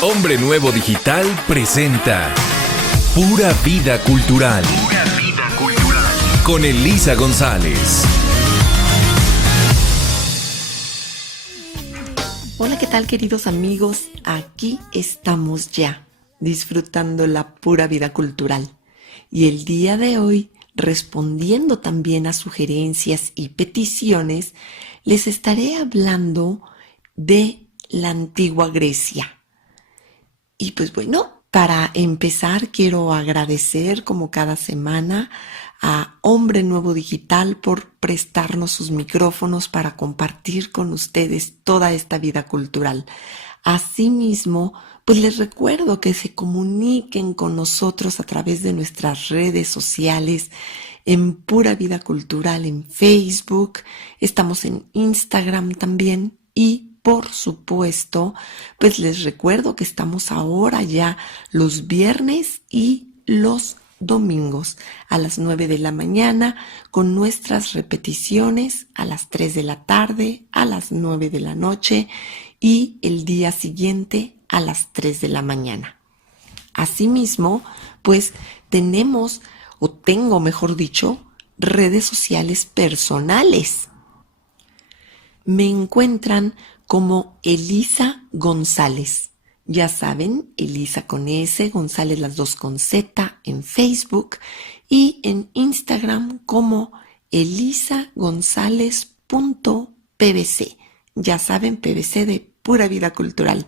Hombre Nuevo Digital presenta Pura Vida Cultural. Pura Vida Cultural. Con Elisa González. Hola, ¿qué tal, queridos amigos? Aquí estamos ya, disfrutando la pura vida cultural. Y el día de hoy, respondiendo también a sugerencias y peticiones, les estaré hablando de la antigua Grecia. Y pues bueno, para empezar quiero agradecer como cada semana a Hombre Nuevo Digital por prestarnos sus micrófonos para compartir con ustedes toda esta vida cultural. Asimismo, pues les recuerdo que se comuniquen con nosotros a través de nuestras redes sociales en Pura Vida Cultural en Facebook, estamos en Instagram también y por supuesto, pues les recuerdo que estamos ahora ya los viernes y los domingos a las 9 de la mañana con nuestras repeticiones a las 3 de la tarde, a las 9 de la noche y el día siguiente a las 3 de la mañana. Asimismo, pues tenemos, o tengo mejor dicho, redes sociales personales. Me encuentran como Elisa González. Ya saben, Elisa con S, González las dos con Z en Facebook y en Instagram como elisagonzalez.pvc. Ya saben, PVC de Pura Vida Cultural.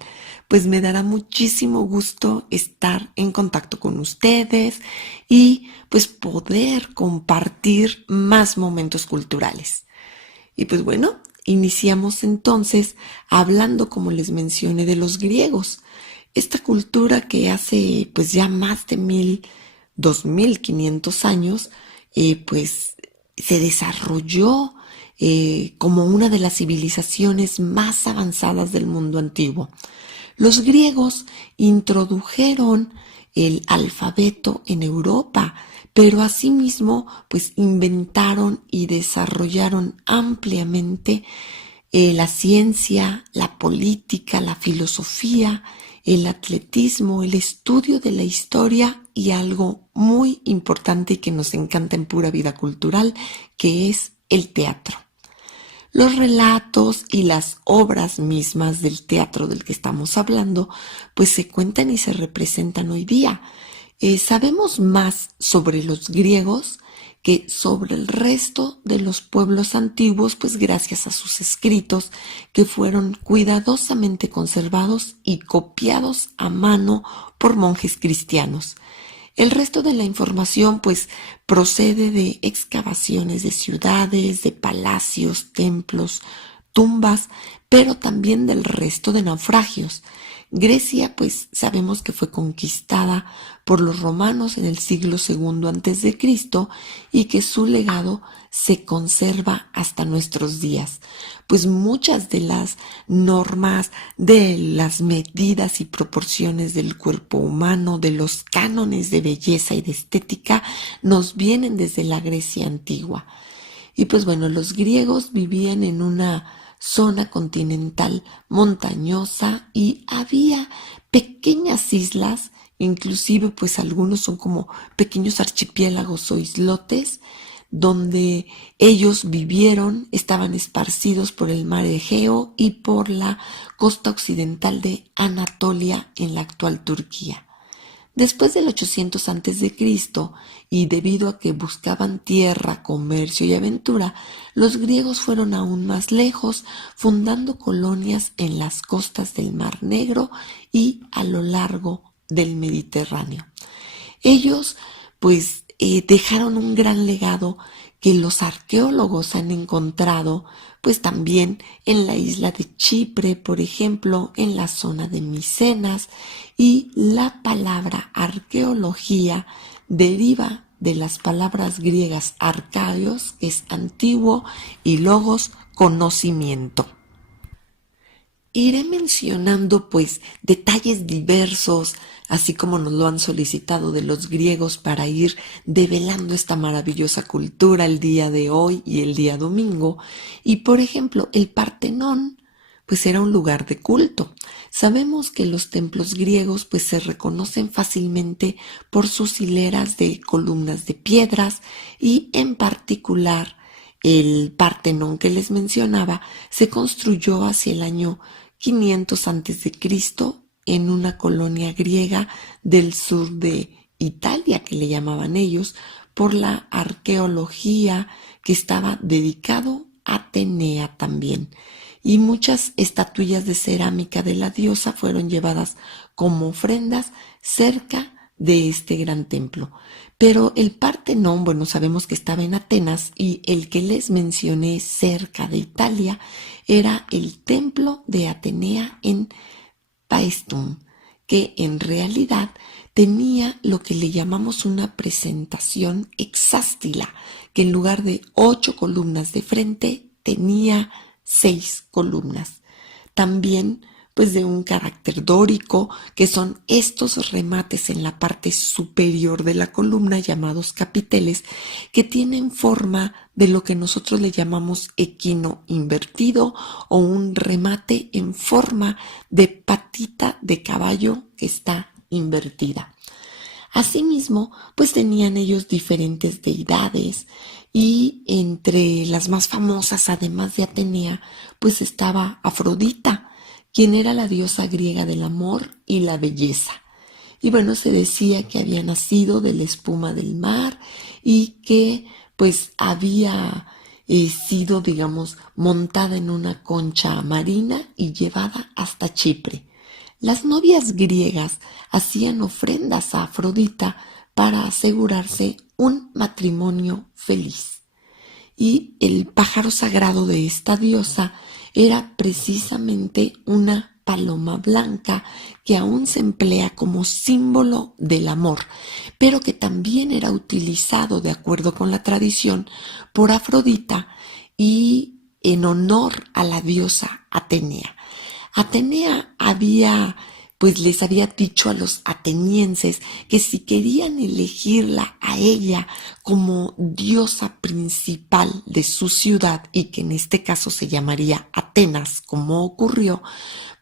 Pues me dará muchísimo gusto estar en contacto con ustedes y pues poder compartir más momentos culturales. Y pues bueno, iniciamos entonces hablando, como les mencioné, de los griegos. Esta cultura que hace pues ya más de 2500 años, pues se desarrolló como una de las civilizaciones más avanzadas del mundo antiguo. Los griegos introdujeron el alfabeto en Europa, pero asimismo pues inventaron y desarrollaron ampliamente la ciencia, la política, la filosofía, el atletismo, el estudio de la historia y algo muy importante y que nos encanta en Pura Vida Cultural, que es el teatro. Los relatos y las obras mismas del teatro del que estamos hablando, pues se cuentan y se representan hoy día. Sabemos más sobre los griegos que sobre el resto de los pueblos antiguos, pues gracias a sus escritos que fueron cuidadosamente conservados y copiados a mano por monjes cristianos. El resto de la información pues procede de excavaciones de ciudades, de palacios, templos, tumbas, pero también del resto de naufragios. Grecia pues sabemos que fue conquistada por los romanos en el siglo II a.C. y que su legado se conserva hasta nuestros días, pues muchas de las normas, de las medidas y proporciones del cuerpo humano, de los cánones de belleza y de estética, nos vienen desde la Grecia antigua. Y pues bueno, los griegos vivían en una zona continental montañosa y había pequeñas islas, inclusive pues algunos son como pequeños archipiélagos o islotes, donde ellos vivieron, estaban esparcidos por el mar Egeo y por la costa occidental de Anatolia en la actual Turquía. Después del 800 a.C., y debido a que buscaban tierra, comercio y aventura, los griegos fueron aún más lejos, fundando colonias en las costas del Mar Negro y a lo largo del Mediterráneo. Ellos, pues, dejaron un gran legado que los arqueólogos han encontrado, pues también en la isla de Chipre, por ejemplo, en la zona de Micenas, y la palabra arqueología deriva de las palabras griegas arcaios, que es antiguo, y logos, conocimiento. Iré mencionando pues detalles diversos, así como nos lo han solicitado de los griegos para ir develando esta maravillosa cultura el día de hoy y el día domingo. Y por ejemplo, el Partenón, pues era un lugar de culto. Sabemos que los templos griegos pues se reconocen fácilmente por sus hileras de columnas de piedras y en particular el Partenón que les mencionaba se construyó hacia el año 500 a.C. en una colonia griega del sur de Italia, que le llamaban ellos, por la arqueología que estaba dedicado a Atenea también. Y muchas estatuillas de cerámica de la diosa fueron llevadas como ofrendas cerca de este gran templo. Pero el Partenón, bueno, sabemos que estaba en Atenas y el que les mencioné cerca de Italia era el templo de Atenea en Paestum, que en realidad tenía lo que le llamamos una presentación hexástila, que en lugar de 8 columnas de frente tenía 6 columnas. También pues de un carácter dórico, que son estos remates en la parte superior de la columna llamados capiteles, que tienen forma de lo que nosotros le llamamos equino invertido o un remate en forma de patita de caballo que está invertida. Asimismo, pues tenían ellos diferentes deidades y entre las más famosas, además de Atenea, pues estaba Afrodita, quien era la diosa griega del amor y la belleza. Y bueno, se decía que había nacido de la espuma del mar y que pues había sido, digamos, montada en una concha marina y llevada hasta Chipre. Las novias griegas hacían ofrendas a Afrodita para asegurarse un matrimonio feliz. Y el pájaro sagrado de esta diosa era precisamente una paloma blanca que aún se emplea como símbolo del amor, pero que también era utilizado, de acuerdo con la tradición, por Afrodita y en honor a la diosa Atenea. Atenea les había dicho a los atenienses que si querían elegirla a ella como diosa principal de su ciudad, y que en este caso se llamaría Atenas, como ocurrió,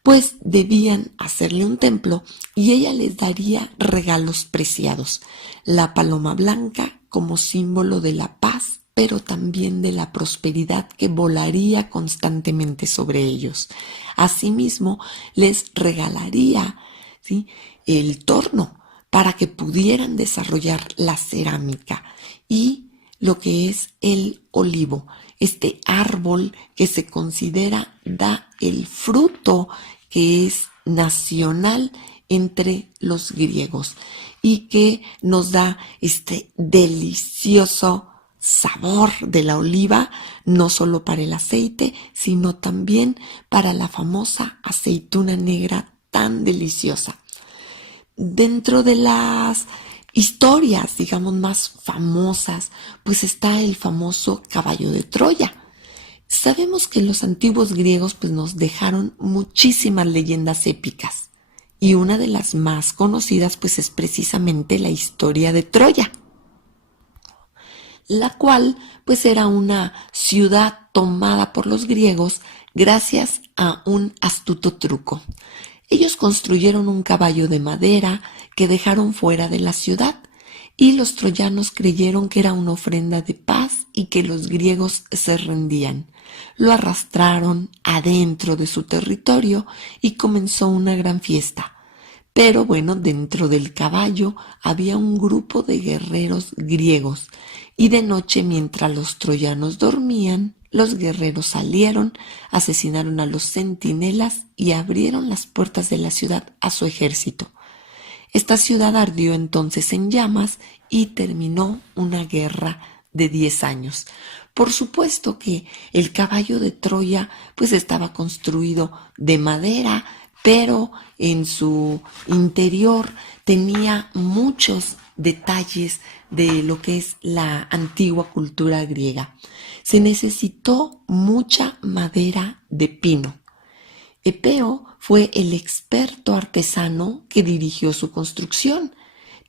pues debían hacerle un templo y ella les daría regalos preciados. La paloma blanca como símbolo de la paz, pero también de la prosperidad que volaría constantemente sobre ellos. Asimismo, les regalaría, ¿sí?, el torno para que pudieran desarrollar la cerámica y lo que es el olivo, este árbol que se considera da el fruto que es nacional entre los griegos y que nos da este delicioso sabor de la oliva, no solo para el aceite, sino también para la famosa aceituna negra tan deliciosa. Dentro de las historias, digamos, más famosas, pues está el famoso caballo de Troya. Sabemos que los antiguos griegos pues nos dejaron muchísimas leyendas épicas y una de las más conocidas pues es precisamente la historia de Troya, la cual pues era una ciudad tomada por los griegos gracias a un astuto truco. Ellos construyeron un caballo de madera que dejaron fuera de la ciudad y los troyanos creyeron que era una ofrenda de paz y que los griegos se rendían. Lo arrastraron adentro de su territorio y comenzó una gran fiesta. Pero bueno, dentro del caballo había un grupo de guerreros griegos y de noche, mientras los troyanos dormían, los guerreros salieron, asesinaron a los centinelas y abrieron las puertas de la ciudad a su ejército. Esta ciudad ardió entonces en llamas y terminó una guerra de 10 años. Por supuesto que el caballo de Troya pues estaba construido de madera, pero en su interior tenía muchos detalles de lo que es la antigua cultura griega. Se necesitó mucha madera de pino. Epeo fue el experto artesano que dirigió su construcción.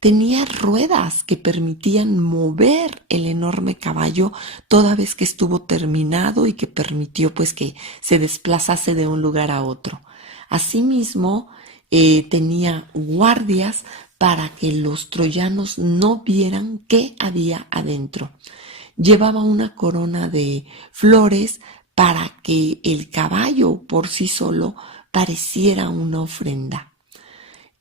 tenía ruedas que permitían mover el enorme caballo toda vez que estuvo terminado y que permitió pues que se desplazase de un lugar a otro. Asimismo, tenía guardias para que los troyanos no vieran qué había adentro. Llevaba una corona de flores para que el caballo por sí solo pareciera una ofrenda.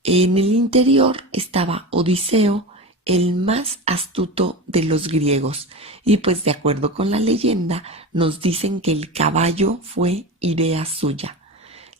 En el interior estaba Odiseo, el más astuto de los griegos, y pues de acuerdo con la leyenda nos dicen que el caballo fue idea suya.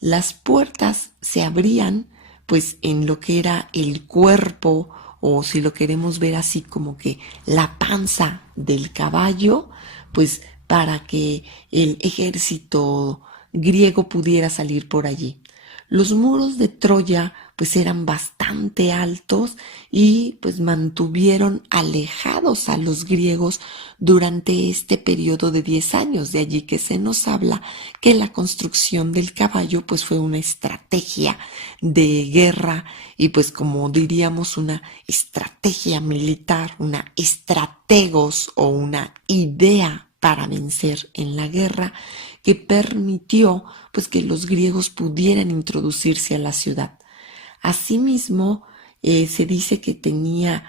Las puertas se abrían pues en lo que era el cuerpo, o si lo queremos ver así como que la panza del caballo, pues para que el ejército griego pudiera salir por allí. Los muros de Troya pues eran bastante altos y pues mantuvieron alejados a los griegos durante este periodo de 10 años. De allí que se nos habla que la construcción del caballo pues fue una estrategia de guerra y pues como diríamos una estrategia militar, una estrategos o una idea para vencer en la guerra que permitió pues que los griegos pudieran introducirse a la ciudad. Asimismo, se dice que tenía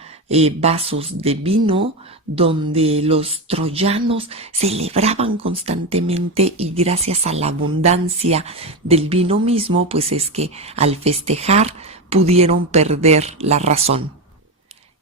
vasos de vino donde los troyanos celebraban constantemente y gracias a la abundancia del vino mismo, pues es que al festejar pudieron perder la razón.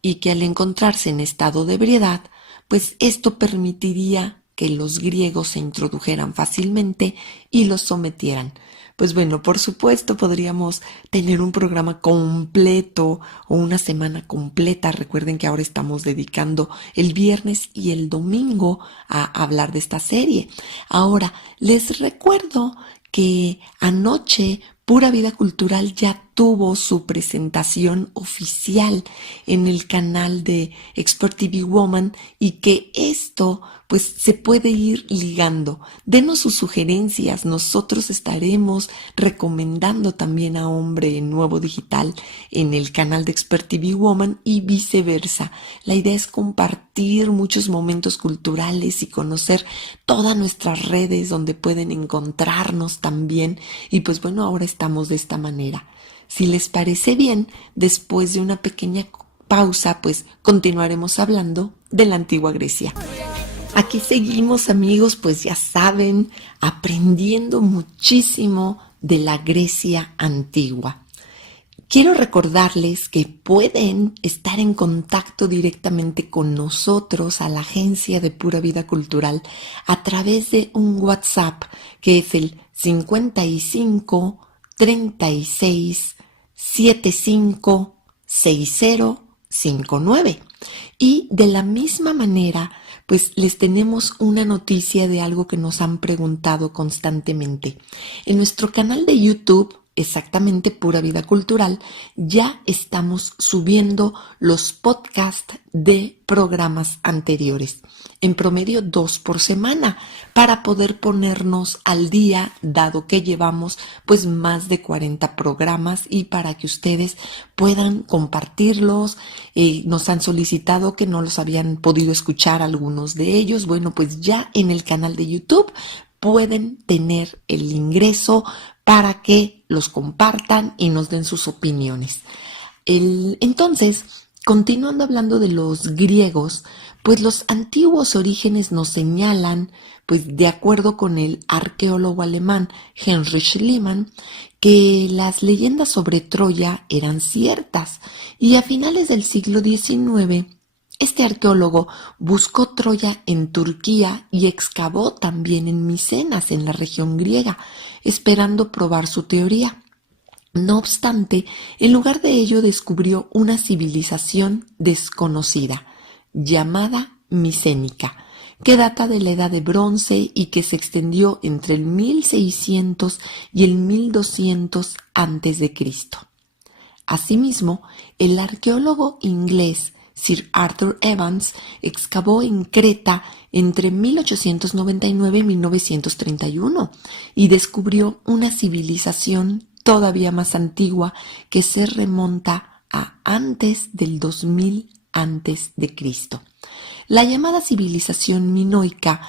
Y que al encontrarse en estado de ebriedad, pues esto permitiría que los griegos se introdujeran fácilmente y los sometieran. Pues bueno, por supuesto podríamos tener un programa completo o una semana completa. Recuerden que ahora estamos dedicando el viernes y el domingo a hablar de esta serie. Ahora, les recuerdo que anoche Pura Vida Cultural ya tuvo su presentación oficial en el canal de Expert TV Woman y que esto pues se puede ir ligando. Denos sus sugerencias, nosotros estaremos recomendando también a Hombre Nuevo Digital en el canal de Expert TV Woman y viceversa. La idea es compartir muchos momentos culturales y conocer todas nuestras redes donde pueden encontrarnos también y pues bueno, ahora estamos de esta manera. Si les parece bien, después de una pequeña pausa, pues continuaremos hablando de la antigua Grecia. Aquí seguimos, amigos, pues ya saben, aprendiendo muchísimo de la Grecia antigua. Quiero recordarles que pueden estar en contacto directamente con nosotros a la agencia de Pura Vida Cultural a través de un WhatsApp que es el 55 36 75 6059. Y de la misma manera, pues les tenemos una noticia de algo que nos han preguntado constantemente. En nuestro canal de YouTube, exactamente Pura Vida Cultural, ya estamos subiendo los podcasts de programas anteriores, en promedio 2 por semana, para poder ponernos al día, dado que llevamos pues más de 40 programas y para que ustedes puedan compartirlos. Nos han solicitado que no los habían podido escuchar algunos de ellos. Bueno, pues ya en el canal de YouTube pueden tener el ingreso para que los compartan y nos den sus opiniones. Entonces, continuando hablando de los griegos, pues los antiguos orígenes nos señalan, pues de acuerdo con el arqueólogo alemán Heinrich Schliemann, que las leyendas sobre Troya eran ciertas y a finales del siglo XIX este arqueólogo buscó Troya en Turquía y excavó también en Micenas, en la región griega, esperando probar su teoría. No obstante, en lugar de ello descubrió una civilización desconocida, llamada micénica, que data de la Edad de Bronce y que se extendió entre el 1600 y el 1200 a.C. Asimismo, el arqueólogo inglés Sir Arthur Evans excavó en Creta entre 1899 y 1931 y descubrió una civilización todavía más antigua que se remonta a antes del 2000 antes de Cristo. La llamada civilización minoica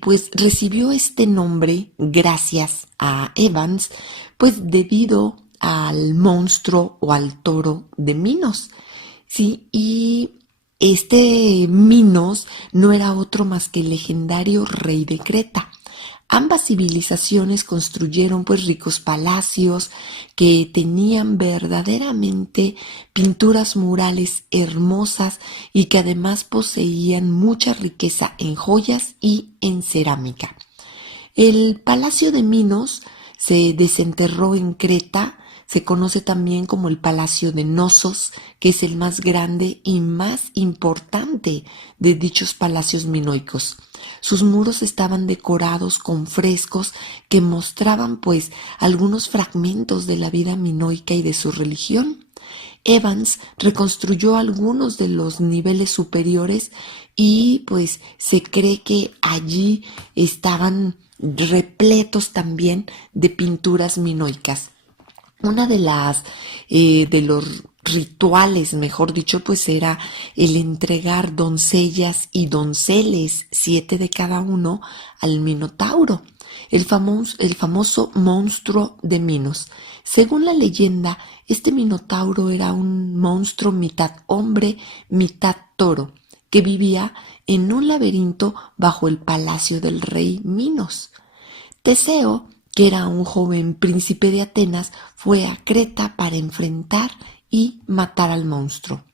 pues recibió este nombre gracias a Evans, pues debido al monstruo o al toro de Minos, ¿sí? Y este Minos no era otro más que el legendario rey de Creta. Ambas civilizaciones construyeron pues ricos palacios que tenían verdaderamente pinturas murales hermosas y que además poseían mucha riqueza en joyas y en cerámica. El palacio de Minos se desenterró en Creta. Se conoce también como el Palacio de Knossos, que es el más grande y más importante de dichos palacios minoicos. Sus muros estaban decorados con frescos que mostraban pues algunos fragmentos de la vida minoica y de su religión. Evans reconstruyó algunos de los niveles superiores y pues se cree que allí estaban repletos también de pinturas minoicas. Una de los rituales, mejor dicho, pues era el entregar doncellas y donceles, 7 de cada uno, al Minotauro, el famoso monstruo de Minos. Según la leyenda, este Minotauro era un monstruo mitad hombre, mitad toro, que vivía en un laberinto bajo el palacio del rey Minos. Teseo, que era un joven príncipe de Atenas, fue a Creta para enfrentar y matar al monstruo.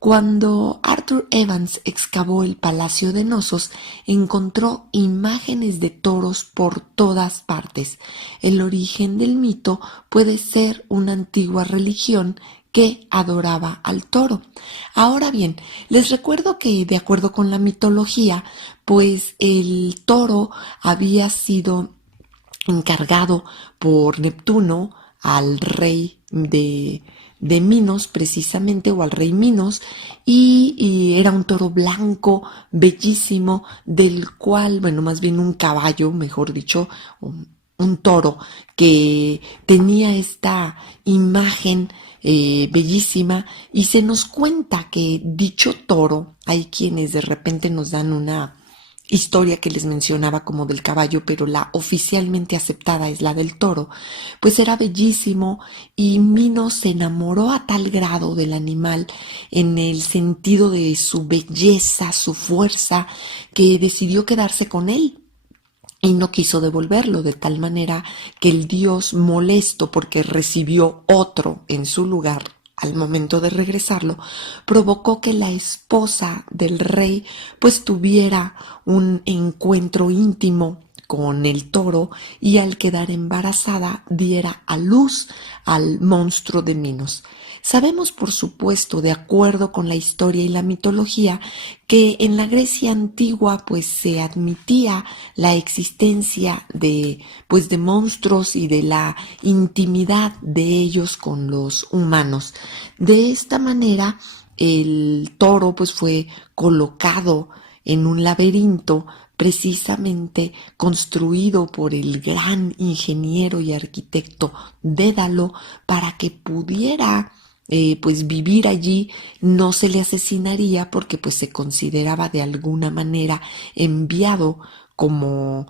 Cuando Arthur Evans excavó el palacio de Knossos, encontró imágenes de toros por todas partes. El origen del mito puede ser una antigua religión que adoraba al toro. Ahora bien, les recuerdo que de acuerdo con la mitología, pues el toro había sido encargado por Neptuno al rey de Minos, precisamente, o al rey Minos, y era un toro blanco, bellísimo, del cual, bueno, más bien un caballo, mejor dicho, un toro que tenía esta imagen bellísima, y se nos cuenta que dicho toro, hay quienes de repente nos dan una historia que les mencionaba como del caballo, pero la oficialmente aceptada es la del toro, pues era bellísimo, y Minos se enamoró a tal grado del animal en el sentido de su belleza, su fuerza, que decidió quedarse con él y no quiso devolverlo, de tal manera que el dios, molesto porque recibió otro en su lugar al momento de regresarlo, provocó que la esposa del rey pues tuviera un encuentro íntimo con el toro, y al quedar embarazada diera a luz al monstruo de Minos. Sabemos, por supuesto, de acuerdo con la historia y la mitología, que en la Grecia antigua pues se admitía la existencia de monstruos y de la intimidad de ellos con los humanos. De esta manera, el toro pues fue colocado en un laberinto precisamente construido por el gran ingeniero y arquitecto Dédalo, para que pudiera pues vivir allí. No se le asesinaría porque pues se consideraba de alguna manera enviado como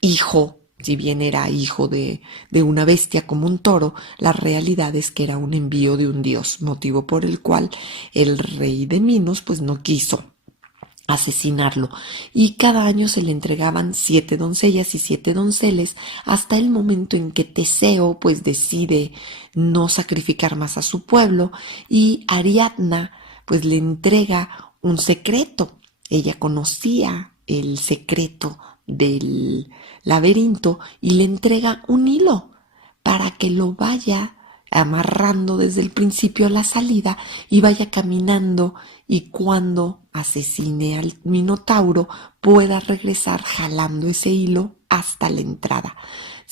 hijo. Si bien era hijo de una bestia como un toro, la realidad es que era un envío de un dios, motivo por el cual el rey de Minos pues no quiso asesinarlo, y cada año se le entregaban 7 doncellas y 7 donceles, hasta el momento en que Teseo pues decide no sacrificar más a su pueblo, y Ariadna pues le entrega un secreto. Ella conocía el secreto del laberinto y le entrega un hilo para que lo vaya amarrando desde el principio a la salida y vaya caminando, y cuando asesine al Minotauro pueda regresar jalando ese hilo hasta la entrada.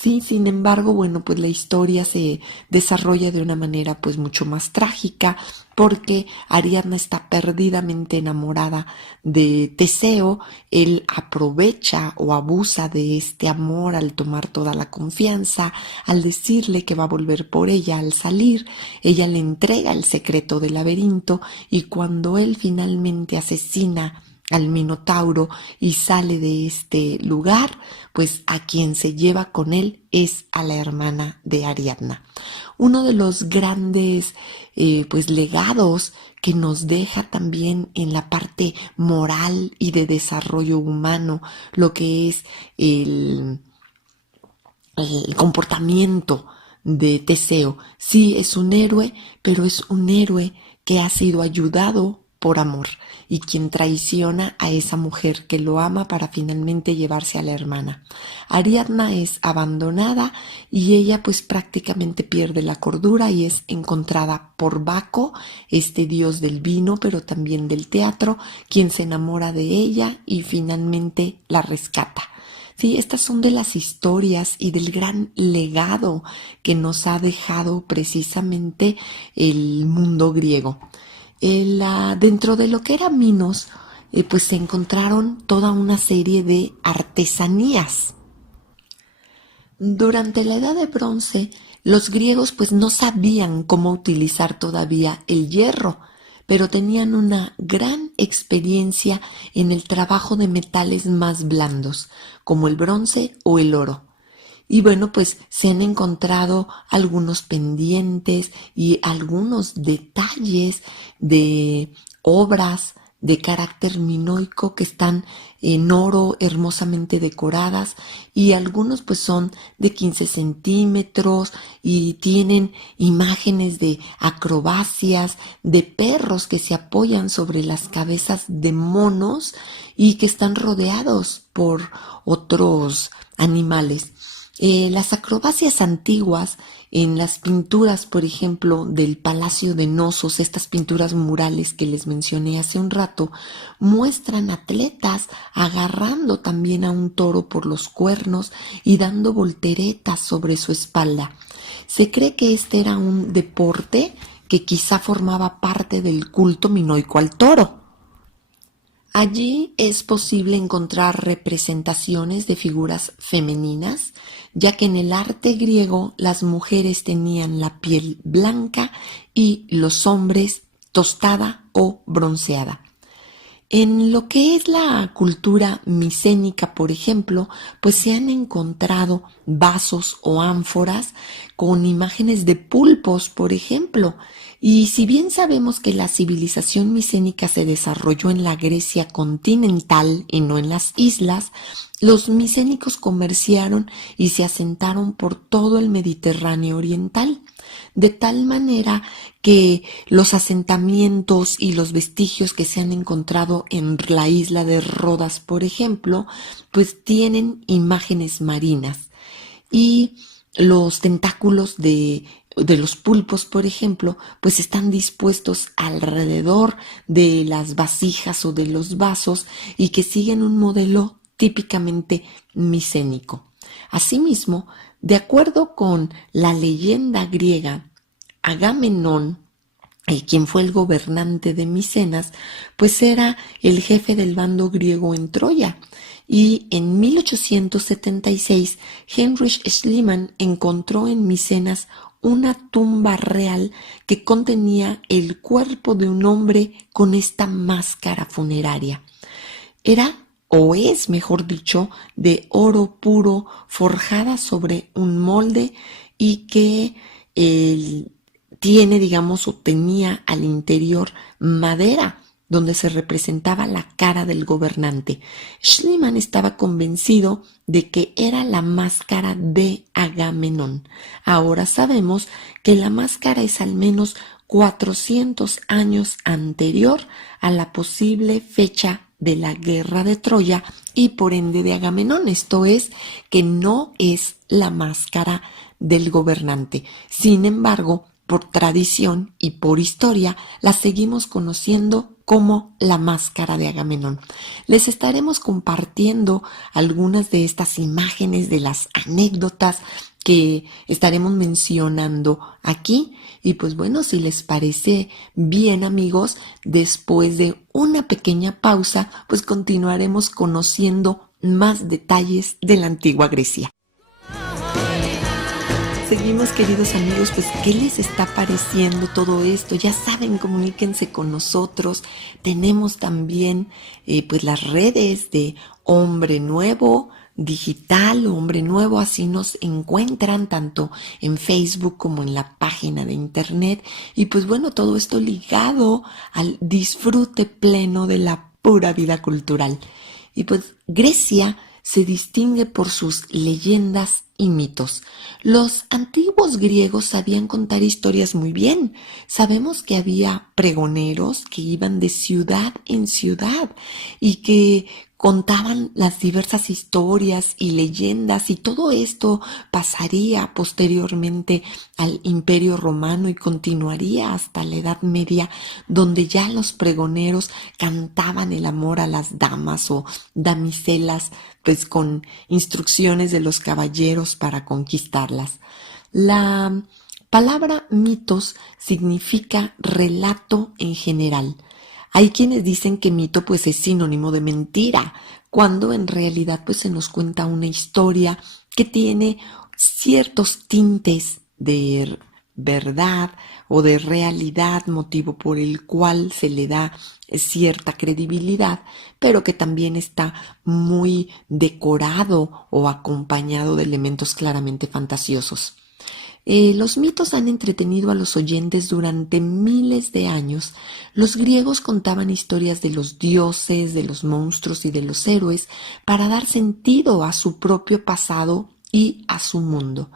Sí, sin embargo, bueno, pues la historia se desarrolla de una manera pues mucho más trágica porque Ariadna está perdidamente enamorada de Teseo. Él aprovecha o abusa de este amor al tomar toda la confianza, al decirle que va a volver por ella al salir. Ella le entrega el secreto del laberinto y cuando él finalmente asesina al Minotauro y sale de este lugar, pues a quien se lleva con él es a la hermana de Ariadna. Uno de los grandes pues legados que nos deja también en la parte moral y de desarrollo humano lo que es el comportamiento de Teseo. Sí, es un héroe, pero es un héroe que ha sido ayudado por amor y quien traiciona a esa mujer que lo ama para finalmente llevarse a la hermana. Ariadna es abandonada y ella pues prácticamente pierde la cordura y es encontrada por Baco, este dios del vino pero también del teatro, quien se enamora de ella y finalmente la rescata. Sí, estas son de las historias y del gran legado que nos ha dejado precisamente el mundo griego. Dentro de lo que era Minos, pues se encontraron toda una serie de artesanías. Durante la Edad de Bronce, los griegos pues no sabían cómo utilizar todavía el hierro, pero tenían una gran experiencia en el trabajo de metales más blandos, como el bronce o el oro. Y bueno, pues se han encontrado algunos pendientes y algunos detalles de obras de carácter minoico que están en oro hermosamente decoradas y algunos pues son de 15 centímetros y tienen imágenes de acrobacias, de perros que se apoyan sobre las cabezas de monos y que están rodeados por otros animales. Las acrobacias antiguas en las pinturas, por ejemplo, del Palacio de Nosos, estas pinturas murales que les mencioné hace un rato, muestran atletas agarrando también a un toro por los cuernos y dando volteretas sobre su espalda. Se cree que este era un deporte que quizá formaba parte del culto minoico al toro. Allí es posible encontrar representaciones de figuras femeninas, ya que en el arte griego las mujeres tenían la piel blanca y los hombres tostada o bronceada. En lo que es la cultura micénica, por ejemplo, pues se han encontrado vasos o ánforas con imágenes de pulpos, por ejemplo. Y si bien sabemos que la civilización micénica se desarrolló en la Grecia continental y no en las islas, los micénicos comerciaron y se asentaron por todo el Mediterráneo oriental, de tal manera que los asentamientos y los vestigios que se han encontrado en la isla de Rodas, por ejemplo, pues tienen imágenes marinas y los tentáculos de los pulpos, por ejemplo, pues están dispuestos alrededor de las vasijas o de los vasos y que siguen un modelo típicamente micénico. Asimismo, de acuerdo con la leyenda griega, Agamenón, quien fue el gobernante de Micenas, pues era el jefe del bando griego en Troya. Y en 1876, Heinrich Schliemann encontró en Micenas una tumba real que contenía el cuerpo de un hombre con esta máscara funeraria. Era, o es mejor dicho, de oro puro, forjada sobre un molde y que tiene, digamos, o tenía al interior madera, donde se representaba la cara del gobernante. Schliemann estaba convencido de que era la máscara de Agamenón. Ahora sabemos que la máscara es al menos 400 años anterior a la posible fecha de la guerra de Troya y por ende de Agamenón. Esto es, que no es la máscara del gobernante. Sin embargo, por tradición y por historia, la seguimos conociendo como La Máscara de Agamenón. Les estaremos compartiendo algunas de estas imágenes, de las anécdotas que estaremos mencionando aquí. Y pues bueno, si les parece bien, amigos, después de una pequeña pausa, pues continuaremos conociendo más detalles de la antigua Grecia. Seguimos, queridos amigos, pues ¿qué les está pareciendo todo esto? Ya saben, comuníquense con nosotros. Tenemos también pues las redes de Hombre Nuevo Digital o Hombre Nuevo, así nos encuentran tanto en Facebook como en la página de internet. Y pues bueno, todo esto ligado al disfrute pleno de la pura vida cultural. Y pues Grecia se distingue por sus leyendas y mitos. Los antiguos griegos sabían contar historias muy bien. Sabemos que había pregoneros que iban de ciudad en ciudad y que contaban las diversas historias y leyendas, y todo esto pasaría posteriormente al Imperio Romano y continuaría hasta la Edad Media, donde ya los pregoneros cantaban el amor a las damas o damiselas, pues con instrucciones de los caballeros para conquistarlas. La palabra mitos significa relato en general. Hay quienes dicen que mito pues es sinónimo de mentira, cuando en realidad pues se nos cuenta una historia que tiene ciertos tintes de verdad o de realidad, motivo por el cual se le da cierta credibilidad, pero que también está muy decorado o acompañado de elementos claramente fantasiosos. Los mitos han entretenido a los oyentes durante miles de años. Los griegos contaban historias de los dioses, de los monstruos y de los héroes para dar sentido a su propio pasado y a su mundo.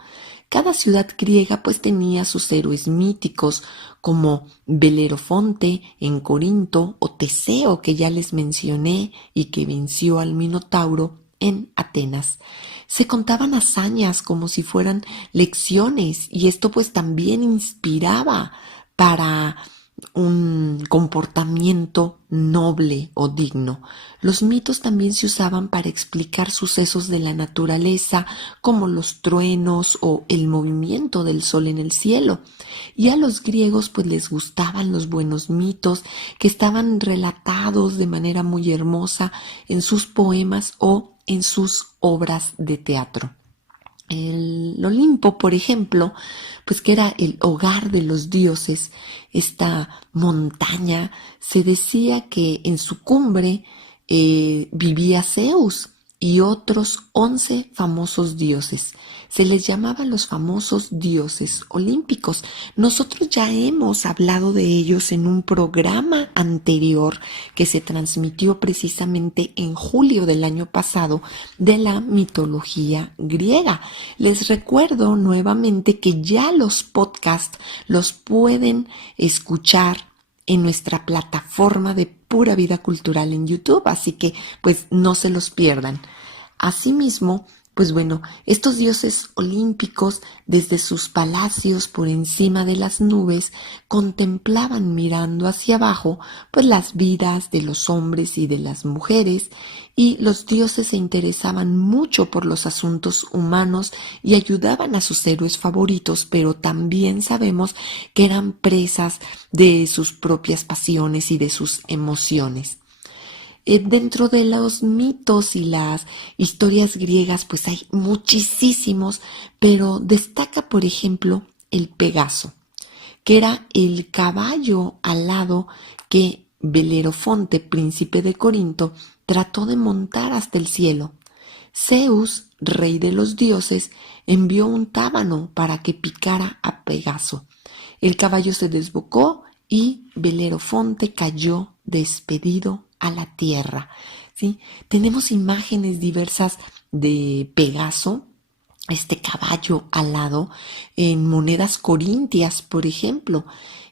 Cada ciudad griega pues tenía sus héroes míticos, como Belerofonte en Corinto o Teseo, que ya les mencioné y que venció al Minotauro en Atenas. Se contaban hazañas como si fueran lecciones, y esto pues también inspiraba para un comportamiento noble o digno. Los mitos también se usaban para explicar sucesos de la naturaleza, como los truenos o el movimiento del sol en el cielo. Y a los griegos pues les gustaban los buenos mitos, que estaban relatados de manera muy hermosa en sus poemas o en sus obras de teatro. El Olimpo, por ejemplo, pues que era el hogar de los dioses, esta montaña, se decía que en su cumbre vivía Zeus y otros 11 famosos dioses. Se les llamaba los famosos dioses olímpicos. Nosotros ya hemos hablado de ellos en un programa anterior que se transmitió precisamente en julio del año pasado, de la mitología griega. Les recuerdo nuevamente que ya los podcasts los pueden escuchar en nuestra plataforma de Pura Vida Cultural en YouTube, así que pues no se los pierdan. Asimismo, pues bueno, estos dioses olímpicos desde sus palacios por encima de las nubes contemplaban mirando hacia abajo pues las vidas de los hombres y de las mujeres, y los dioses se interesaban mucho por los asuntos humanos y ayudaban a sus héroes favoritos, pero también sabemos que eran presas de sus propias pasiones y de sus emociones. Dentro de los mitos y las historias griegas pues hay muchísimos, pero destaca por ejemplo el Pegaso, que era el caballo alado que Belerofonte, príncipe de Corinto, trató de montar hasta el cielo. Zeus, rey de los dioses, envió un tábano para que picara a Pegaso. El caballo se desbocó y Belerofonte cayó despedido a la tierra, ¿sí? Tenemos imágenes diversas de Pegaso, este caballo alado, en monedas corintias, por ejemplo.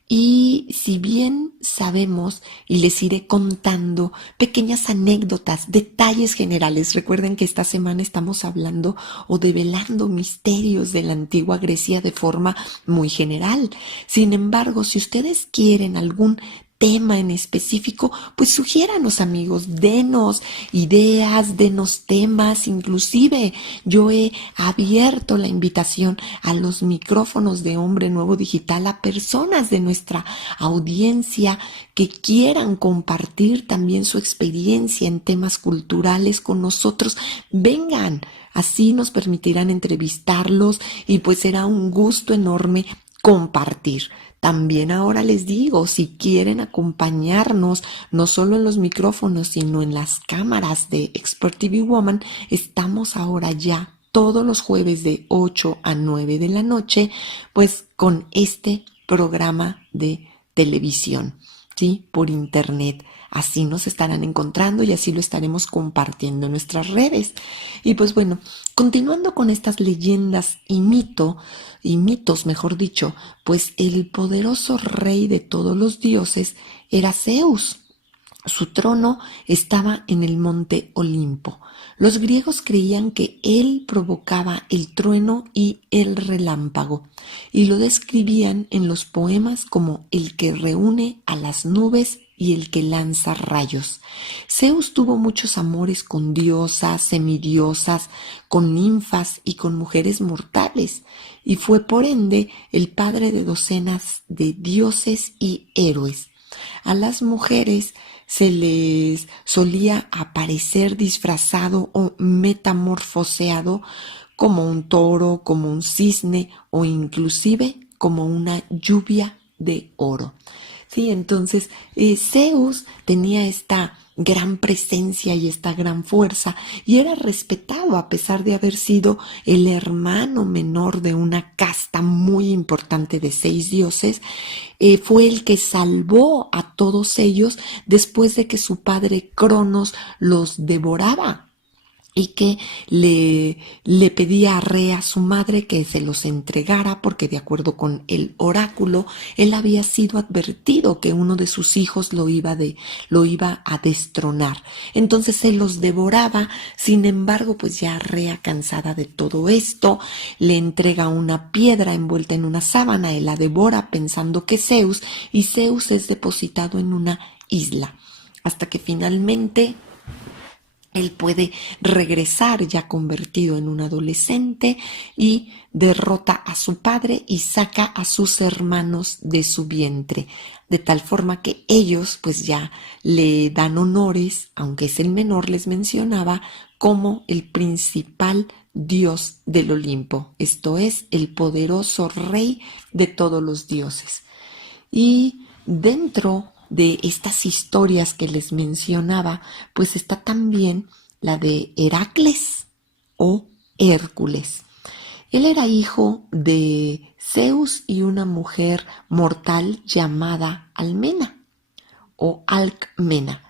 Y si bien sabemos, y les iré contando pequeñas anécdotas, detalles generales, recuerden que esta semana estamos hablando o develando misterios de la antigua Grecia de forma muy general. Sin embargo, si ustedes quieren algún tema en específico, pues sugiéranos, amigos, denos ideas, denos temas. Inclusive yo he abierto la invitación a los micrófonos de Hombre Nuevo Digital a personas de nuestra audiencia que quieran compartir también su experiencia en temas culturales con nosotros. Vengan, así nos permitirán entrevistarlos y pues será un gusto enorme compartir. También ahora les digo, si quieren acompañarnos, no solo en los micrófonos, sino en las cámaras de Expert TV Woman, estamos ahora ya todos los jueves de 8 a 9 de la noche, pues con este programa de televisión, ¿sí? Por internet. Así nos estarán encontrando y así lo estaremos compartiendo en nuestras redes. Y pues bueno, continuando con estas leyendas y mitos, mejor dicho, pues el poderoso rey de todos los dioses era Zeus. Su trono estaba en el monte Olimpo. Los griegos creían que él provocaba el trueno y el relámpago, y lo describían en los poemas como el que reúne a las nubes y el que lanza rayos. Zeus tuvo muchos amores con diosas, semidiosas, con ninfas y con mujeres mortales, y fue por ende el padre de docenas de dioses y héroes. A las mujeres se les solía aparecer disfrazado o metamorfoseado como un toro, como un cisne o inclusive como una lluvia de oro. Sí, entonces Zeus tenía esta gran presencia y esta gran fuerza y era respetado a pesar de haber sido el hermano menor de una casta muy importante de 6 dioses. Fue el que salvó a todos ellos después de que su padre Cronos los devoraba y que le pedía a Rea, su madre, que se los entregara porque de acuerdo con el oráculo, él había sido advertido que uno de sus hijos lo iba a destronar. Entonces se los devoraba. Sin embargo, pues ya Rea, cansada de todo esto, le entrega una piedra envuelta en una sábana, él la devora pensando que Zeus, y Zeus es depositado en una isla, hasta que finalmente él puede regresar ya convertido en un adolescente y derrota a su padre y saca a sus hermanos de su vientre, de tal forma que ellos pues ya le dan honores, aunque es el menor, les mencionaba, como el principal dios del Olimpo, esto es, el poderoso rey de todos los dioses. Y dentro de estas historias que les mencionaba, pues está también la de Heracles o Hércules. Él era hijo de Zeus y una mujer mortal llamada Almena o Alcmena.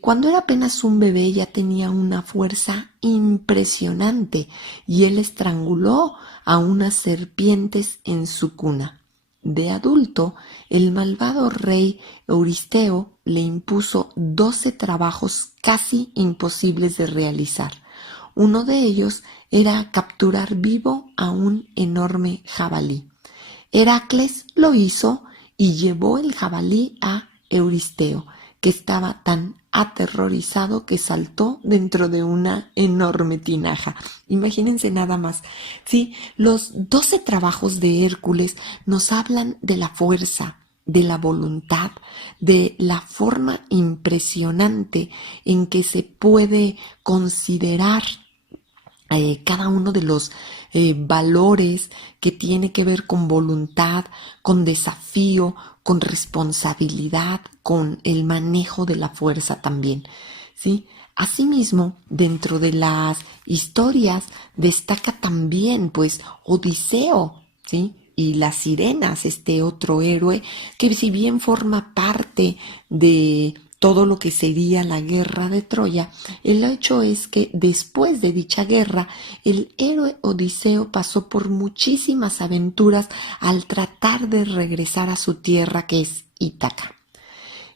Cuando era apenas un bebé ya tenía una fuerza impresionante y él estranguló a unas serpientes en su cuna. De adulto, el malvado rey Euristeo le impuso 12 trabajos casi imposibles de realizar. Uno de ellos era capturar vivo a un enorme jabalí. Heracles lo hizo y llevó el jabalí a Euristeo, que estaba tan aterrorizado que saltó dentro de una enorme tinaja. Imagínense nada más. Sí, los 12 trabajos de Hércules nos hablan de la fuerza, de la voluntad, de la forma impresionante en que se puede considerar cada uno de los valores que tiene que ver con voluntad, con desafío, con responsabilidad, con el manejo de la fuerza también, ¿sí? Asimismo, dentro de las historias destaca también, pues, Odiseo, ¿sí? Y las sirenas, este otro héroe que si bien forma parte de todo lo que sería la guerra de Troya, el hecho es que después de dicha guerra, el héroe Odiseo pasó por muchísimas aventuras al tratar de regresar a su tierra, que es Ítaca.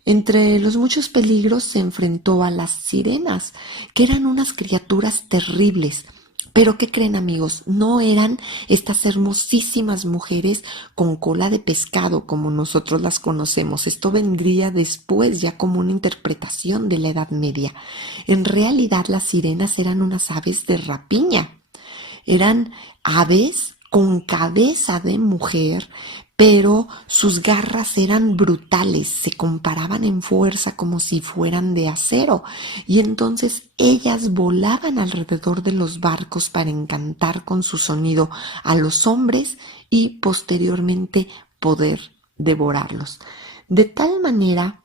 Entre los muchos peligros se enfrentó a las sirenas, que eran unas criaturas terribles Pero ¿qué creen, amigos? No eran estas hermosísimas mujeres con cola de pescado como nosotros las conocemos. Esto vendría después ya como una interpretación de la Edad Media. En realidad las sirenas eran unas aves de rapiña. Eran aves con cabeza de mujer, pero sus garras eran brutales, se comparaban en fuerza como si fueran de acero, y entonces ellas volaban alrededor de los barcos para encantar con su sonido a los hombres y posteriormente poder devorarlos. De tal manera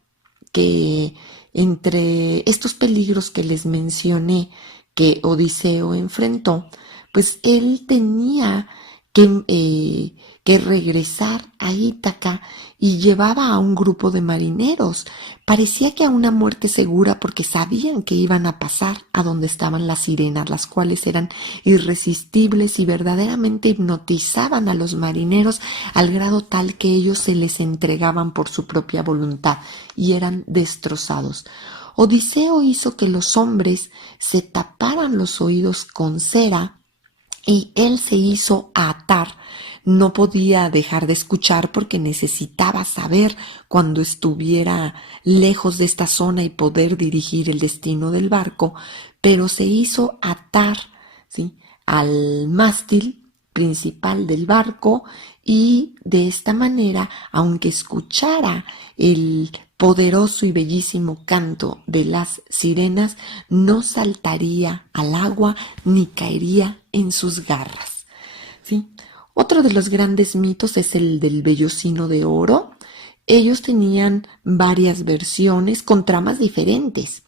que entre estos peligros que les mencioné que Odiseo enfrentó, pues él tenía que regresar a Ítaca y llevaba a un grupo de marineros. Parecía que a una muerte segura porque sabían que iban a pasar a donde estaban las sirenas, las cuales eran irresistibles y verdaderamente hipnotizaban a los marineros al grado tal que ellos se les entregaban por su propia voluntad y eran destrozados. Odiseo hizo que los hombres se taparan los oídos con cera y él se hizo atar. No podía dejar de escuchar porque necesitaba saber cuando estuviera lejos de esta zona y poder dirigir el destino del barco, pero se hizo atar, ¿sí?, al mástil principal del barco y de esta manera, aunque escuchara el poderoso y bellísimo canto de las sirenas, no saltaría al agua ni caería en sus garras, ¿sí? Otro de los grandes mitos es el del vellocino de oro. Ellos tenían varias versiones con tramas diferentes.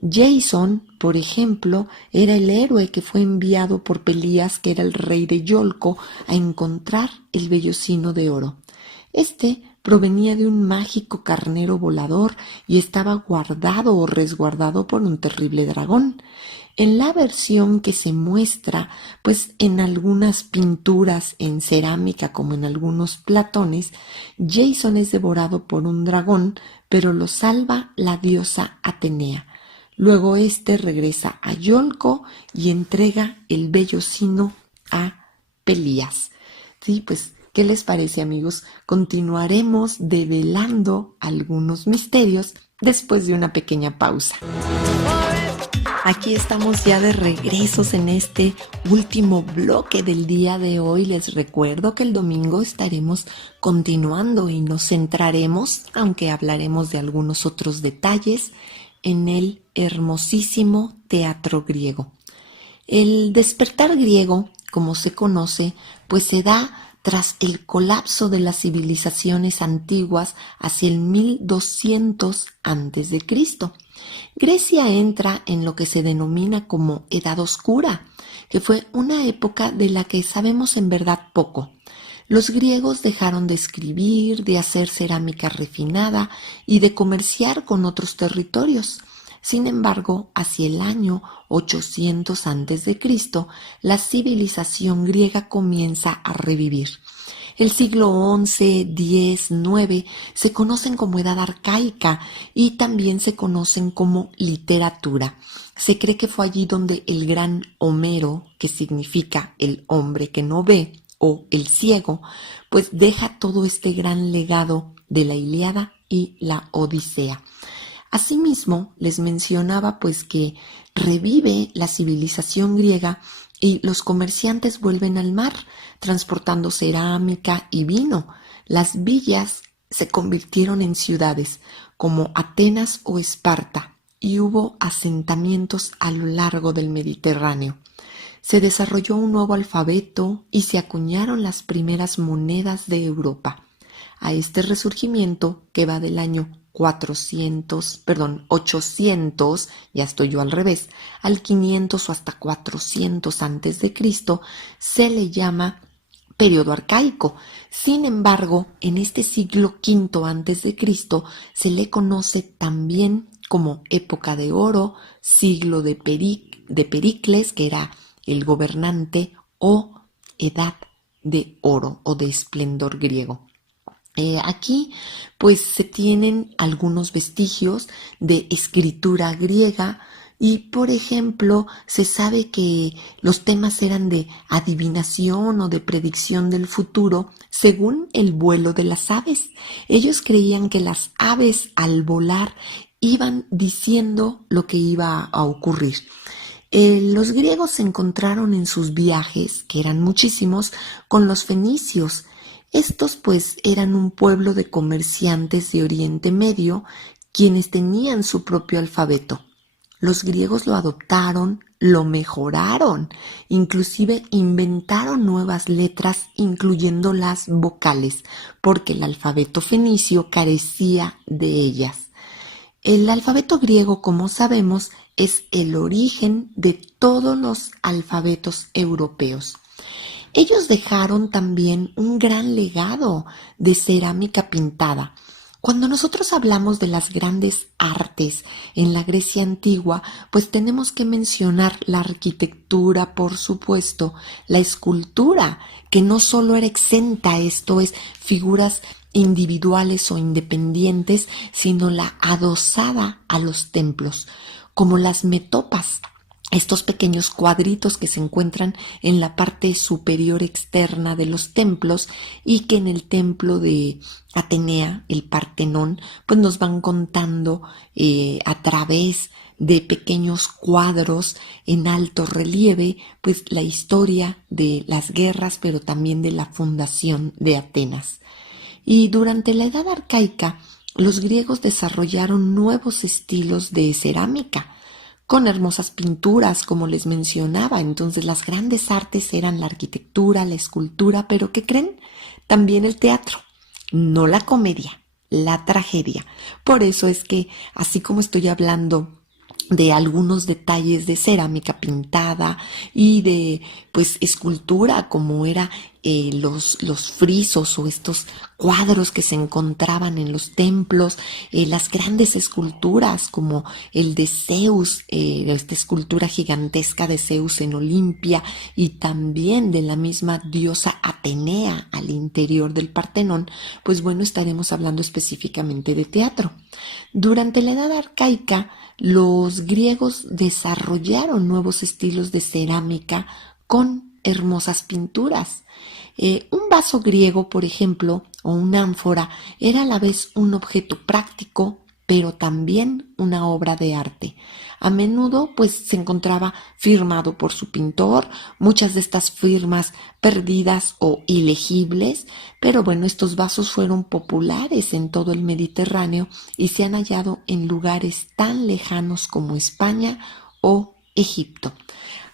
Jason, por ejemplo, era el héroe que fue enviado por Pelías, que era el rey de Iolco, a encontrar el vellocino de oro. Este provenía de un mágico carnero volador y estaba guardado o resguardado por un terrible dragón. En la versión que se muestra, pues en algunas pinturas en cerámica como en algunos platones, Jason es devorado por un dragón, pero lo salva la diosa Atenea. Luego este regresa a Iolco y entrega el vellocino a Pelías. Sí, pues, ¿qué les parece, amigos? Continuaremos develando algunos misterios después de una pequeña pausa. Aquí estamos ya de regresos en este último bloque del día de hoy. Les recuerdo que el domingo estaremos continuando y nos centraremos, aunque hablaremos de algunos otros detalles, en el hermosísimo teatro griego. El despertar griego, como se conoce, pues se da tras el colapso de las civilizaciones antiguas hacia el 1200 a.C. Grecia entra en lo que se denomina como Edad Oscura, que fue una época de la que sabemos en verdad poco. Los griegos dejaron de escribir, de hacer cerámica refinada y de comerciar con otros territorios. Sin embargo, hacia el año 800 a.C., la civilización griega comienza a revivir. El siglo XI, X, IX se conocen como Edad Arcaica y también se conocen como literatura. Se cree que fue allí donde el gran Homero, que significa el hombre que no ve o el ciego, pues deja todo este gran legado de la Ilíada y la Odisea. Asimismo, les mencionaba pues que revive la civilización griega y los comerciantes vuelven al mar, transportando cerámica y vino. Las villas se convirtieron en ciudades como Atenas o Esparta y hubo asentamientos a lo largo del Mediterráneo. Se desarrolló un nuevo alfabeto y se acuñaron las primeras monedas de Europa. A este resurgimiento, que va del año 800, ya estoy yo al revés, al 500 o hasta 400 antes de Cristo, se le llama periodo arcaico. Sin embargo, en este siglo V antes de Cristo se le conoce también como época de oro, siglo de Pericles, que era el gobernante, o edad de oro o de esplendor griego. Aquí pues se tienen algunos vestigios de escritura griega Y, por ejemplo, se sabe que los temas eran de adivinación o de predicción del futuro según el vuelo de las aves. Ellos creían que las aves al volar iban diciendo lo que iba a ocurrir. Los griegos se encontraron en sus viajes, que eran muchísimos, con los fenicios. Estos pues eran un pueblo de comerciantes de Oriente Medio, quienes tenían su propio alfabeto. Los griegos lo adoptaron, lo mejoraron, inclusive inventaron nuevas letras, incluyendo las vocales, porque el alfabeto fenicio carecía de ellas. El alfabeto griego, como sabemos, es el origen de todos los alfabetos europeos. Ellos dejaron también un gran legado de cerámica pintada. Cuando nosotros hablamos de las grandes artes en la Grecia antigua, pues tenemos que mencionar la arquitectura, por supuesto, la escultura, que no solo era exenta, esto es, figuras individuales o independientes, sino la adosada a los templos, como las metopas, estos pequeños cuadritos que se encuentran en la parte superior externa de los templos y que en el templo de Atenea, el Partenón, pues nos van contando a través de pequeños cuadros en alto relieve, pues la historia de las guerras, pero también de la fundación de Atenas. Y durante la Edad Arcaica, los griegos desarrollaron nuevos estilos de cerámica, con hermosas pinturas, como les mencionaba. Entonces las grandes artes eran la arquitectura, la escultura, pero ¿qué creen? También el teatro, no la comedia, la tragedia. Por eso es que, así como estoy hablando de algunos detalles de cerámica pintada y de pues escultura como era los frisos o estos cuadros que se encontraban en los templos, las grandes esculturas como el de Zeus, esta escultura gigantesca de Zeus en Olimpia y también de la misma diosa Atenea al interior del Partenón, pues bueno, estaremos hablando específicamente de teatro. Durante la Edad Arcaica, los griegos desarrollaron nuevos estilos de cerámica con hermosas pinturas. Un vaso griego, por ejemplo, o una ánfora, era a la vez un objeto práctico, pero también una obra de arte. A menudo, pues, se encontraba firmado por su pintor, muchas de estas firmas perdidas o ilegibles, pero bueno, estos vasos fueron populares en todo el Mediterráneo y se han hallado en lugares tan lejanos como España o Egipto.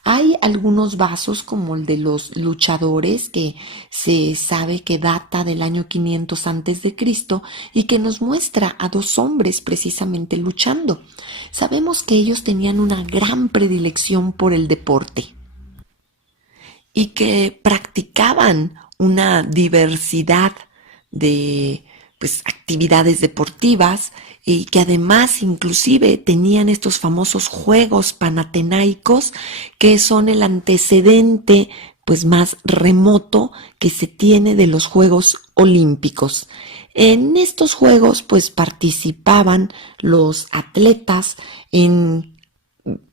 Hay algunos vasos como el de los luchadores que se sabe que data del año 500 antes de Cristo y que nos muestra a dos hombres precisamente luchando. Sabemos que ellos tenían una gran predilección por el deporte y que practicaban una diversidad de pues actividades deportivas y que además inclusive tenían estos famosos juegos panatenaicos que son el antecedente pues más remoto que se tiene de los Juegos Olímpicos. En estos juegos pues participaban los atletas en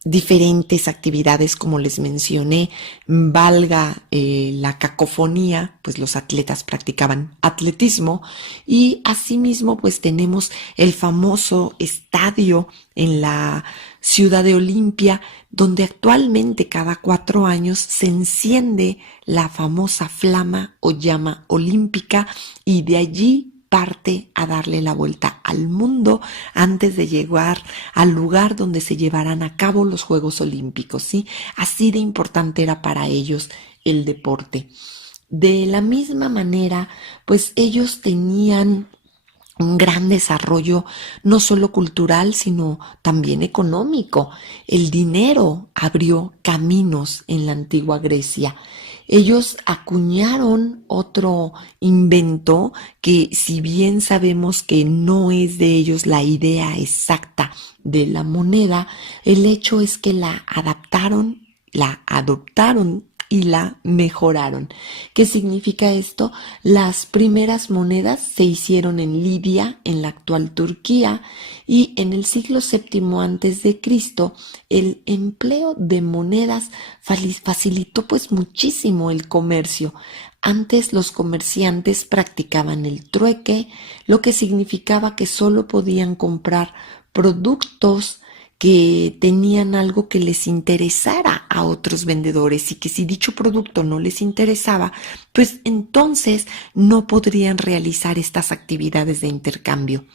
diferentes actividades, como les mencioné, valga la cacofonía, pues los atletas practicaban atletismo y asimismo pues tenemos el famoso estadio en la ciudad de Olimpia, donde actualmente cada 4 años se enciende la famosa flama o llama olímpica y de allí parte a darle la vuelta al mundo antes de llegar al lugar donde se llevarán a cabo los Juegos Olímpicos, ¿sí? Así de importante era para ellos el deporte. De la misma manera, pues ellos tenían un gran desarrollo no solo cultural, sino también económico. El dinero abrió caminos en la antigua Grecia. Ellos acuñaron otro invento que, si bien sabemos que no es de ellos la idea exacta de la moneda, el hecho es que la adoptaron y la mejoraron. ¿Qué significa esto? Las primeras monedas se hicieron en Lidia, en la actual Turquía, y en el siglo VII antes de Cristo, el empleo de monedas facilitó pues muchísimo el comercio. Antes los comerciantes practicaban el trueque, lo que significaba que solo podían comprar productos que tenían algo que les interesara a otros vendedores y que si dicho producto no les interesaba, pues entonces no podrían realizar estas actividades de intercambio.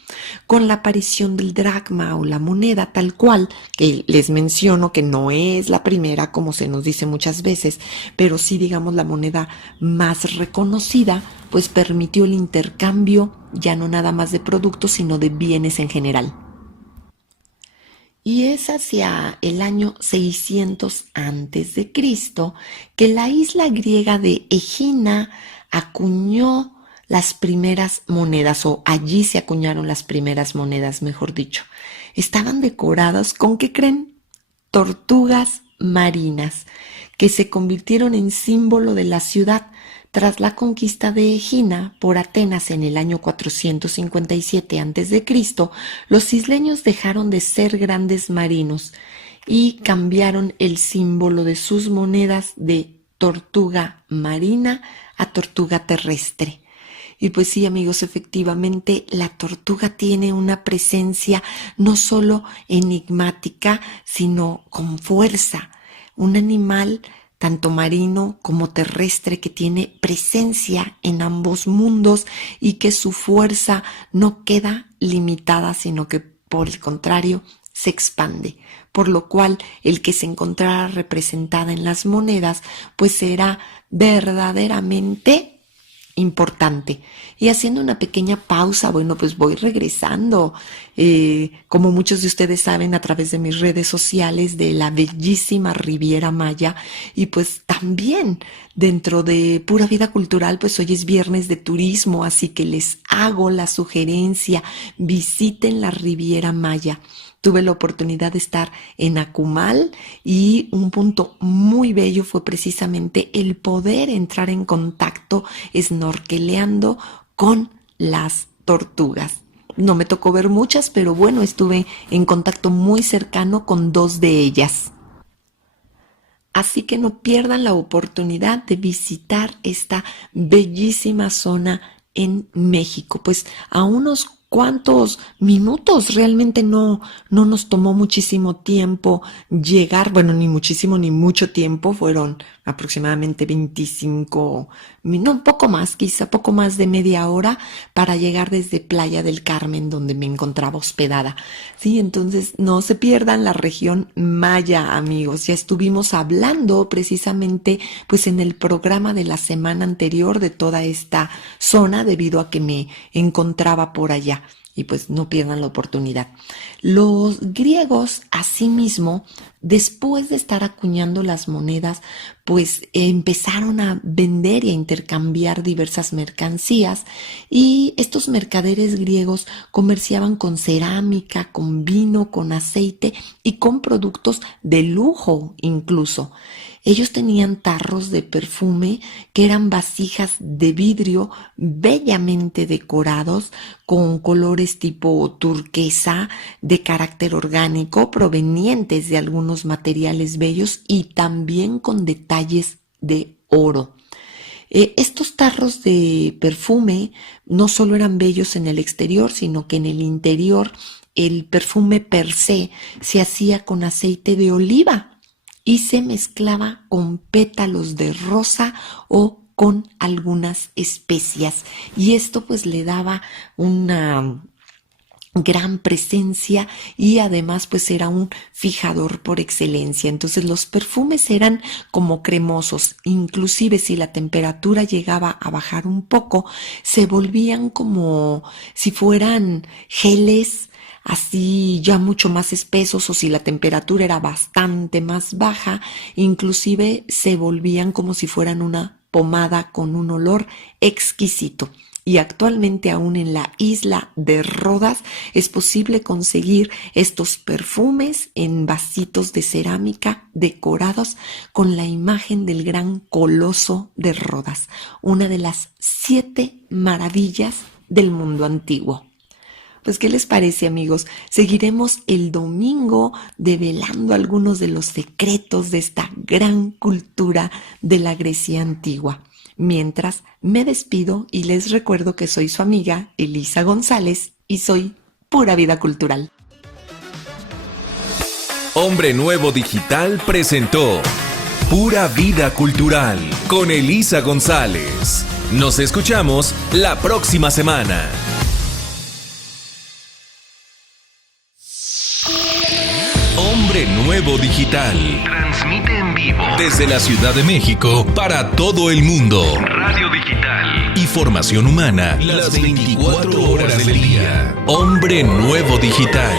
Con la aparición del dracma o la moneda tal cual, que les menciono que no es la primera como se nos dice muchas veces, pero sí digamos la moneda más reconocida, pues permitió el intercambio ya no nada más de productos sino de bienes en general. Y es hacia el año 600 antes de Cristo que la isla griega de Egina acuñó las primeras monedas, o allí se acuñaron las primeras monedas, mejor dicho. Estaban decoradas con, ¿qué creen? Tortugas marinas, que se convirtieron en símbolo de la ciudad. Tras la conquista de Egina por Atenas en el año 457 a.C., los isleños dejaron de ser grandes marinos y cambiaron el símbolo de sus monedas de tortuga marina a tortuga terrestre. Y pues sí, amigos, efectivamente la tortuga tiene una presencia no solo enigmática, sino con fuerza. Un animal tanto marino como terrestre, que tiene presencia en ambos mundos y que su fuerza no queda limitada, sino que por el contrario se expande, por lo cual el que se encontrara representada en las monedas pues será verdaderamente importante. Y haciendo una pequeña pausa, bueno, pues voy regresando, como muchos de ustedes saben, a través de mis redes sociales, de la bellísima Riviera Maya. Y pues también dentro de Pura Vida Cultural, pues hoy es viernes de turismo, así que les hago la sugerencia: visiten la Riviera Maya. Tuve la oportunidad de estar en Akumal y un punto muy bello fue precisamente el poder entrar en contacto snorkeleando con las tortugas. No me tocó ver muchas, pero bueno, estuve en contacto muy cercano con 2 de ellas. Así que no pierdan la oportunidad de visitar esta bellísima zona en México. Pues a unos cuantos minutos, realmente no nos tomó muchísimo tiempo llegar, bueno, ni muchísimo ni mucho tiempo, fueron aproximadamente 25 minutos, un poco más, quizá poco más de media hora para llegar desde Playa del Carmen, donde me encontraba hospedada. Sí, entonces no se pierdan la región maya, amigos. Ya estuvimos hablando precisamente pues en el programa de la semana anterior de toda esta zona, debido a que me encontraba por allá. Y pues no pierdan la oportunidad. Los griegos, asimismo, después de estar acuñando las monedas, pues empezaron a vender y a intercambiar diversas mercancías, y estos mercaderes griegos comerciaban con cerámica, con vino, con aceite y con productos de lujo incluso. Ellos tenían tarros de perfume que eran vasijas de vidrio bellamente decorados con colores tipo turquesa de carácter orgánico provenientes de algunos materiales bellos y también con detalles de oro. Estos tarros de perfume no solo eran bellos en el exterior, sino que en el interior el perfume per se hacía con aceite de oliva y se mezclaba con pétalos de rosa o con algunas especias, y esto pues le daba una gran presencia y además pues era un fijador por excelencia. Entonces los perfumes eran como cremosos, inclusive si la temperatura llegaba a bajar un poco, se volvían como si fueran geles así ya mucho más espesos, o si la temperatura era bastante más baja, inclusive se volvían como si fueran una pomada con un olor exquisito. Y actualmente aún en la isla de Rodas es posible conseguir estos perfumes en vasitos de cerámica decorados con la imagen del gran coloso de Rodas, una de las 7 maravillas del mundo antiguo. Pues, ¿qué les parece, amigos? Seguiremos el domingo develando algunos de los secretos de esta gran cultura de la Grecia antigua. Mientras, me despido y les recuerdo que soy su amiga Elisa González y soy Pura Vida Cultural. Hombre Nuevo Digital presentó Pura Vida Cultural con Elisa González. Nos escuchamos la próxima semana. Hombre Nuevo Digital. Transmite en vivo desde la Ciudad de México para todo el mundo. Radio digital y formación humana las 24 horas del día. Hombre Nuevo Digital.